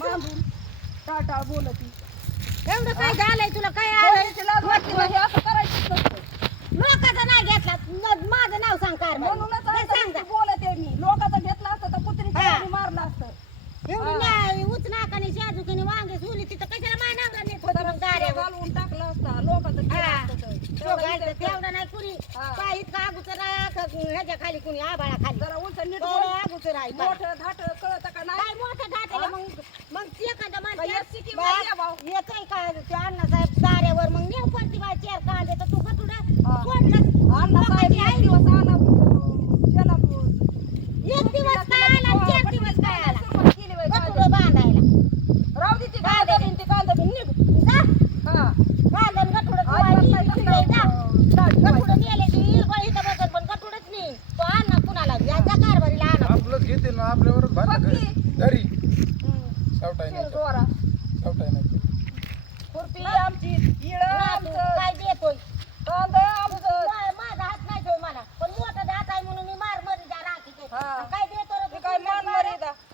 बांधून टाळटाळ बोलती. एवढं काय झालंय तुला काय आलंय तिला वाटतं हे असं करायचं नसतं. लोकांचा नाही घेतला माझं नाव सांग कार म्हणूनच आता सांग ती बोलते मी. लोकांचं घेतलं असतं तर कुत्री त्याने मारलं असतं. एवढी नाही उच नाकाने शाजूकीने वांगे सोली तिथं कशाला माय नांगर नेत होती मग दाऱ्यावर घालवून टाकलं असतं. लोकांचं केलं असतं तर. तो घालतं तेवढं नाही कुणी काय इतकं अगोदर ह्याच्या खाली कुणी आबाळा खाली जरा उंच नीट तो बोल. अगोदर आहे मोठं धाटं कळतं का नाही? काय मोठं घातलं मग एखादा बाई, एक सिटी माणूस बाई, भाऊ. येतोय का ते अण्णासाहेब दाऱ्यावर मग नेऊ पडती बा चेअर कांदे तर तू गटुडा हा. सोडलं अण्णासाहेब लोकांची एक आई दिवस आला त्याला एक दिवस काय आला चार दिवस काय आला सुरुवात केली बाई गटुडं बांधायला राहू दे ती कांदा बिन ती कांदा बिन निघ. जा हा. बांधून गटुडं आज ठेवायची, बसलाय इकडे जा. ताट ठेवायचं. गटुडं नेले की इरबळ इथं बसल पण गटुडंच नाही तो अण्णा कुणाला याचा कारभारीला आणा आपलंच घेते ना आपल्यावरच भांडण बघ घरी की. घरी हम्म. सावटाय नाही शिरजोरा. सावटाय नाही खुरपी आमची इळं